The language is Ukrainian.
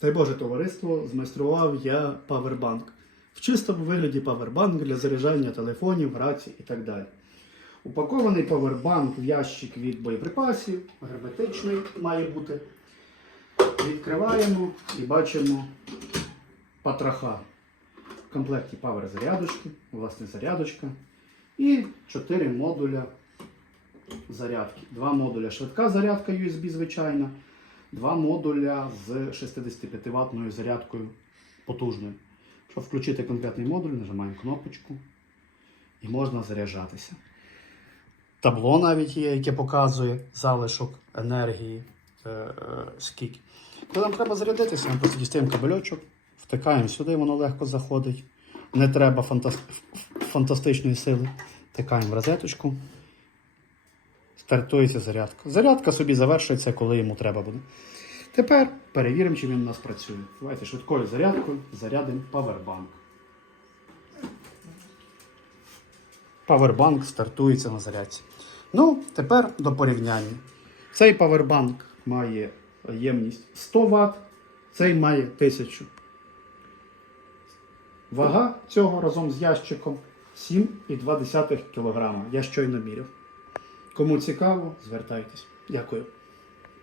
Дай Боже товариство, змайстрував я павербанк. В чистому вигляді павербанк для заряджання телефонів, рацій і так далі. Упакований павербанк в ящик від боєприпасів, герметичний має бути. Відкриваємо і бачимо патраха. В комплекті павер зарядочки, власне зарядочка. І 4 модуля зарядки. Два модуля швидка зарядка USB звичайна, два модуля з 65 ваттною зарядкою потужною. Щоб включити конкретний модуль, нажимаємо кнопочку і можна заряджатися. Табло навіть є, яке показує залишок енергії. е, е, скільки. Коли нам треба зарядитися, ми просто дістаємо кабельочок, втикаємо сюди, воно легко заходить. Не треба фантас- фантастичної сили. Втикаємо в розеточку. Стартується зарядка. Зарядка собі завершується, коли йому треба буде. Тепер перевіримо, чи він у нас працює. Давайте швидкою зарядкою зарядимо павербанк. Павербанк стартується на зарядці. Ну, тепер до порівняння. Цей павербанк має ємність 100 Вт, цей має 1000. Вага цього разом з ящиком 7,2 кг. Я щойно міряв. Кому цікаво, звертайтесь. Дякую.